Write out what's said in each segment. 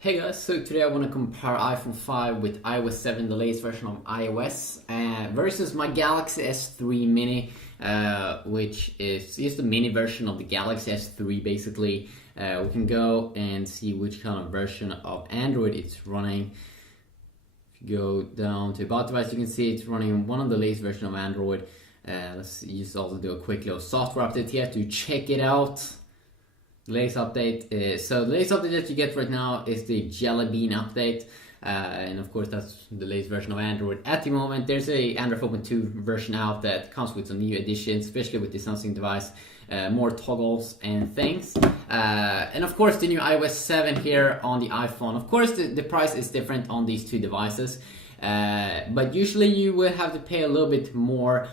Hey guys, so today I want to compare iPhone 5 with iOS 7, the latest version of iOS, versus my Galaxy S3 Mini, which is just a mini version of the Galaxy S3 basically. We can go and see which kind of version of Android it's running. If you go down to About Device, you can see it's running one of the latest version of Android. Let's just also do a quick little software update here to check it out. Latest update. So the latest update that you get right now is the Jelly Bean update, and of course that's the latest version of Android at the moment. There's a Android 4.2 version out that comes with some new additions, especially with the sensing device, more toggles and things, and of course the new iOS 7 here on the iPhone. Of course the price is different on these two devices. But usually you will have to pay a little bit more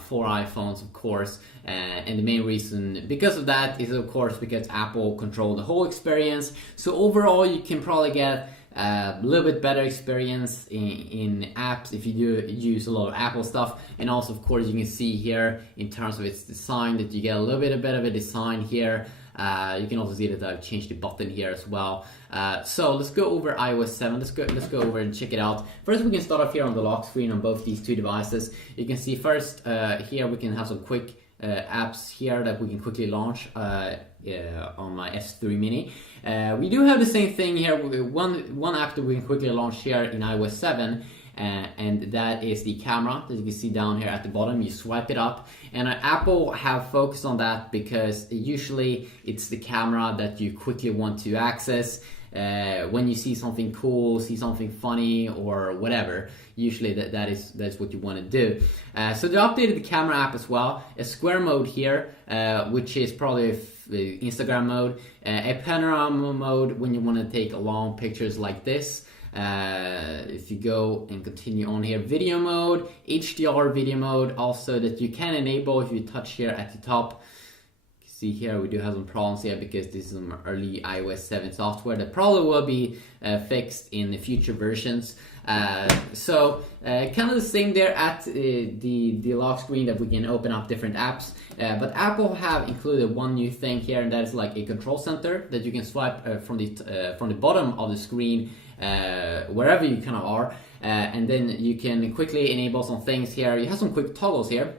for iPhones, of course, and the main reason because of that is of course because Apple control the whole experience. So overall you can probably get a little bit better experience in apps if you do use a lot of Apple stuff, and also of course you can see here in terms of its design that you get a little bit of a design here. You can also see that I've changed the button here as well. So let's go over iOS 7. Let's go over and check it out. First, we can start off here on the lock screen on both these two devices. You can see first here we can have some quick apps here that we can quickly launch on my S3 Mini. We do have the same thing here. One app that we can quickly launch here in iOS 7. And that is the camera that you can see down here at the bottom. You swipe it up, and Apple have focused on that because usually it's the camera that you quickly want to access when you see something cool, see something funny or whatever. Usually that's what you want to do. So they updated the camera app as well. A square mode here, which is probably the Instagram mode. A panorama mode when you want to take long pictures like this. If you go and continue on here, video mode, HDR video mode, also that you can enable if you touch here at the top. You can see here we do have some problems here because this is some early iOS 7 software that probably will be fixed in the future versions. So kind of the same there at the lock screen that we can open up different apps. But Apple have included one new thing here, and that is like a control center that you can swipe from the bottom of the screen wherever you kind of are, and then you can quickly enable some things here. You have some quick toggles here,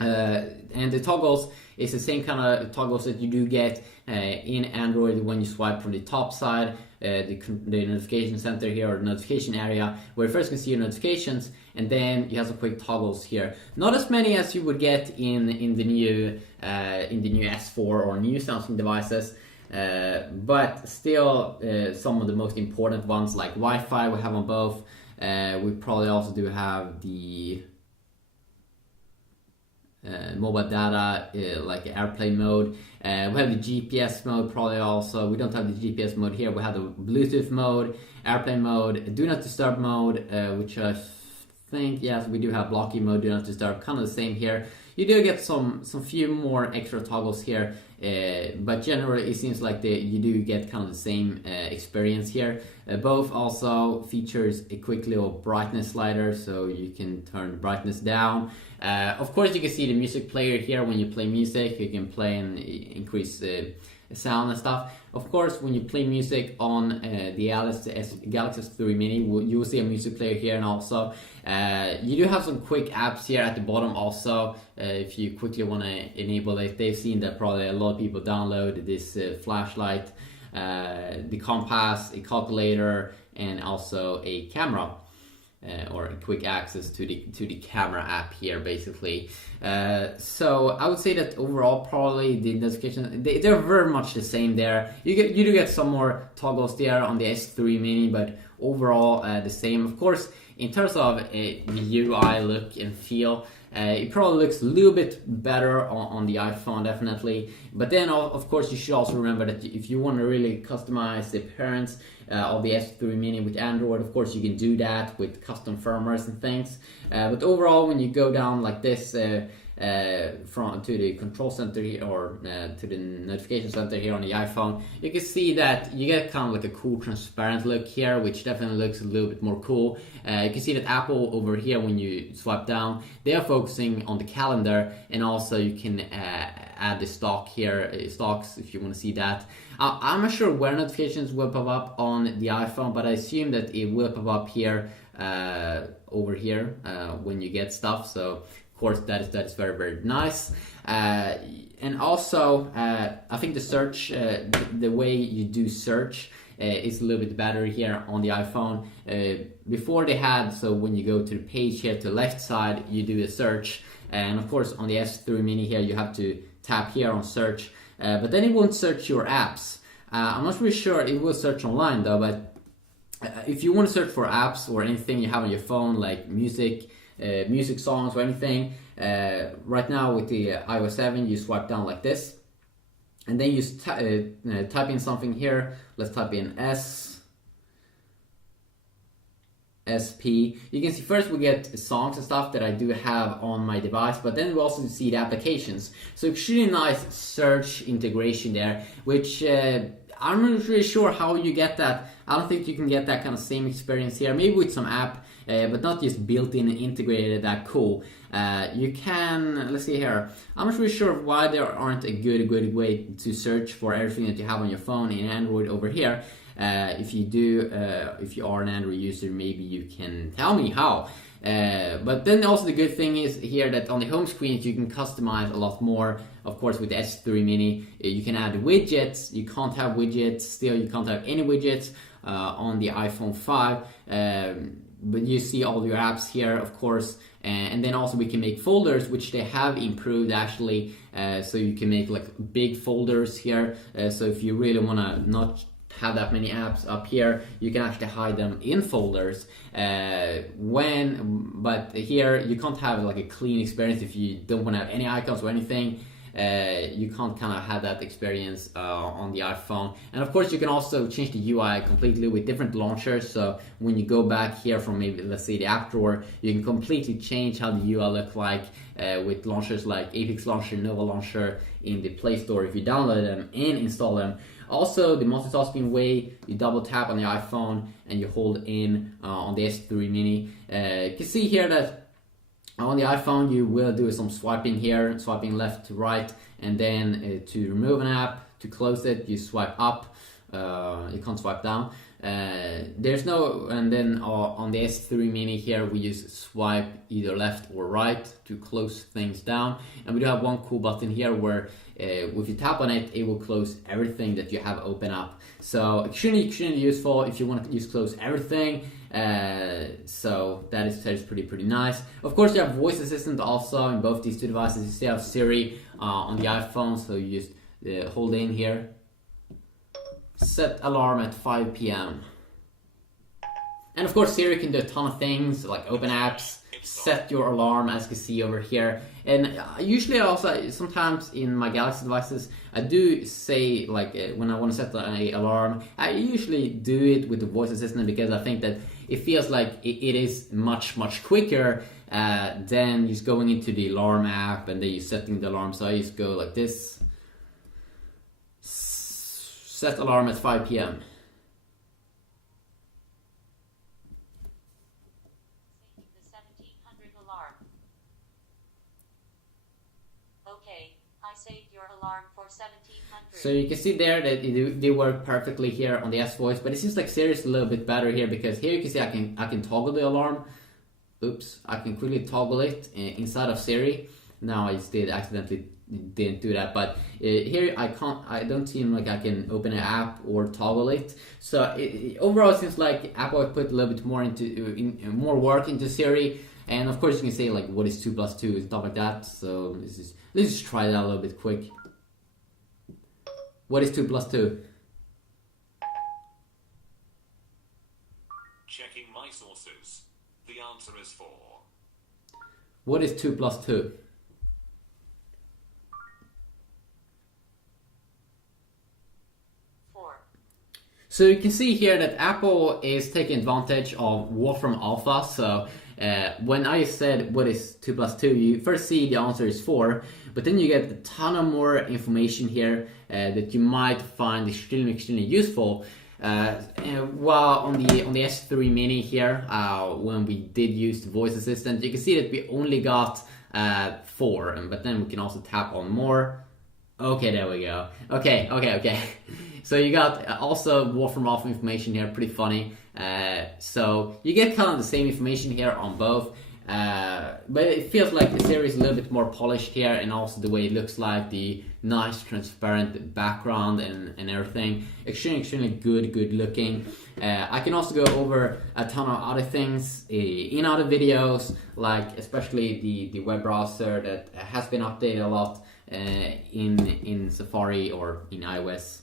and the toggles is the same kind of toggles that you do get in Android when you swipe from the top side, the notification center here, or notification area, where you first can see your notifications, and then you have some quick toggles here. Not as many as you would get in the new S4 or new Samsung devices. But still some of the most important ones like Wi-Fi we have on both. We probably also do have the mobile data, like airplane mode. We have the GPS mode probably also. We don't have the GPS mode here. We have the Bluetooth mode, airplane mode, do not disturb mode, which I think, yes, we do have blocking mode, do not disturb, kind of the same here. You do get some few more extra toggles here, but generally it seems like you do get kind of the same experience here. Both also features a quick little brightness slider, so you can turn the brightness down. Of course, you can see the music player here. When you play music, you can play and increase sound and stuff. Of course, when you play music on the Galaxy S3 Mini, you will see a music player here, and also you do have some quick apps here at the bottom also. If you quickly want to enable it, they've seen that probably a lot of people download this flashlight, the compass, a calculator, and also a camera. Or quick access to the camera app here, basically. So I would say that overall, probably the notifications they're very much the same there. You do get some more toggles there on the S3 Mini, but overall the same. Of course, in terms of the UI look and feel, it probably looks a little bit better on the iPhone, definitely. But then, of course, you should also remember that if you want to really customize the appearance of the S3 Mini with Android, of course, you can do that with custom firmwares and things. But overall, when you go down like this, to the control center here, or to the notification center here on the iPhone, you can see that you get kind of like a cool transparent look here, which definitely looks a little bit more cool. You can see that Apple over here, when you swipe down, they are focusing on the calendar, and also you can add the stocks if you want to see that. I'm not sure where notifications will pop up on the iPhone, but I assume that it will pop up here, over here, when you get stuff. So of course that is very, very nice. And also I think the search, the way you do search is a little bit better here on the iPhone. Before they had, so when you go to the page here to the left side, you do a search, and of course on the S3 mini here you have to tap here on search, but then it won't search your apps. I'm not really sure it will search online though, but if you want to search for apps or anything you have on your phone, like music songs or anything, right now with the iOS 7 you swipe down like this, and then you type in something here. Let's type in SP. You can see first we get songs and stuff that I do have on my device, but then we also see the applications. So it's really nice search integration there, which I'm not really sure how you get that. I don't think you can get that kind of same experience here. Maybe with some app, but not just built-in and integrated that cool. You can, let's see here. I'm not really sure why there aren't a good way to search for everything that you have on your phone in Android over here. If you are an Android user, maybe you can tell me how. But then also the good thing is here that on the home screen you can customize a lot more. Of course, with the S3 mini you can add widgets. You can't have widgets, still you can't have any widgets on the iPhone 5, but you see all your apps here, of course. And then also we can make folders, which they have improved actually, so you can make like big folders here, so if you really want to not have that many apps up here, you can actually hide them in folders. But here you can't have like a clean experience if you don't want to have any icons or anything. You can't kind of have that experience on the iPhone. And of course you can also change the UI completely with different launchers. So when you go back here from maybe, let's say, the app drawer, you can completely change how the UI look like with launchers like Apex Launcher, Nova Launcher in the Play Store if you download them and install them. Also, the multitasking way, you double tap on the iPhone and you hold in on the S3 mini. You can see here that on the iPhone you will do some swiping here, swiping left to right, and then to remove an app, to close it, you swipe up. You can't swipe down. There's no, and then on the S3 mini here we just swipe either left or right to close things down. And we do have one cool button here where if you tap on it, it will close everything that you have open up. So extremely useful if you want to just close everything. So that is pretty nice. Of course, you have voice assistant also in both these two devices. You still have Siri on the iPhone, so you just hold in here. Set alarm at 5 p.m. And of course Siri can do a ton of things like open apps, set your alarm, as you can see over here. And usually also sometimes in my Galaxy devices I do say like when I want to set an alarm, I usually do it with the voice assistant because I think that it feels like it is much quicker than just going into the alarm app and then you setting the alarm. So I just go like this. Set alarm at 5 p.m. The 1700 alarm. Okay, I saved your alarm for 1700. So you can see there that they work perfectly here on the S voice, but it seems like Siri is a little bit better here because here you can see I can toggle the alarm. Oops, I can quickly toggle it inside of Siri. Now I just accidentally didn't do that, but here I don't seem like I can open an app or toggle it. So overall it seems like Apple put a little bit more more work into Siri. And of course you can say like what is 2 plus 2 and stuff like that. So let's just try that a little bit quick. What is 2 plus 2? Checking my sources. The answer is 4. What is 2 plus 2? 4. So you can see here that Apple is taking advantage of Wolfram Alpha. So When I said what is 2 plus 2, you first see the answer is 4, but then you get a ton of more information here that you might find extremely useful. While on the S3 Mini here, when we did use the voice assistant, you can see that we only got 4, but then we can also tap on more. Okay, there we go. Okay. So you got also Wolfram Off information here, pretty funny. So you get kind of the same information here on both. But it feels like the series is a little bit more polished here, and also the way it looks like, the nice transparent background and everything. Extremely good looking. I can also go over a ton of other things in other videos, like especially the web browser that has been updated a lot in Safari or in iOS.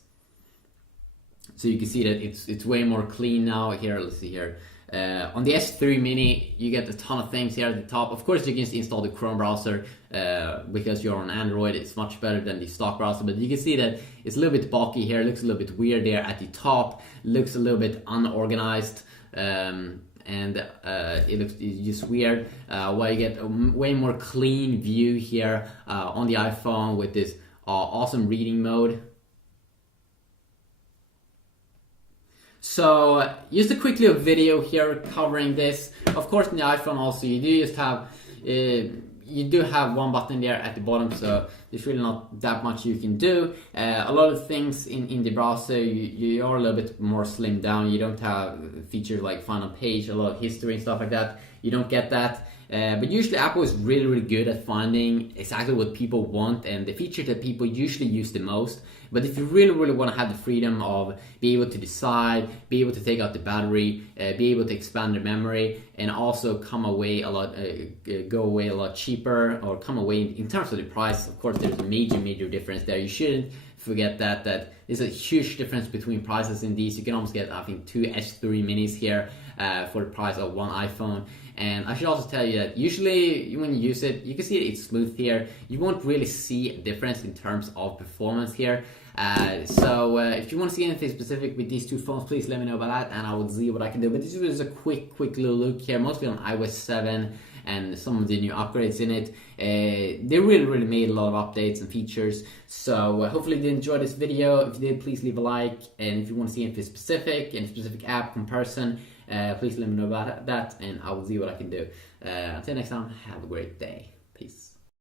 So you can see that it's way more clean now. Here, let's see here. On the S3 Mini, you get a ton of things here at the top. Of course, you can install the Chrome browser because you're on Android. It's much better than the stock browser, but you can see that it's a little bit bulky here. It looks a little bit weird there at the top. Looks a little bit unorganized, and it's just weird. While you get a way more clean view here on the iPhone with this awesome reading mode. So just a quick little video here covering this. Of course, in the iPhone also you do have one button there at the bottom, so there's really not that much you can do. A lot of things in the browser you are a little bit more slimmed down. You don't have features like Find on Page, a lot of history and stuff like that. You don't get that. But usually Apple is really good at finding exactly what people want and the feature that people usually use the most. But if you really want to have the freedom of be able to decide, be able to take out the battery, be able to expand the memory, and also come away a lot, go away a lot cheaper, or come away in terms of the price. Of course, there's a major difference there. You shouldn't forget that there's a huge difference between prices in these. You can almost get, I think, 2 S3 Minis here for the price of one iPhone. And I should also tell you that usually when you use it, you can see it's smooth here. You won't really see a difference in terms of performance here. So if you want to see anything specific with these two phones, please let me know about that, and I will see what I can do. But this is a quick little look here, mostly on iOS 7 and some of the new upgrades in it. They really made a lot of updates and features. So hopefully you did enjoy this video. If you did, please leave a like. And if you want to see anything specific, any specific app comparison, please let me know about that, and I will see what I can do. Until next time, have a great day. Peace.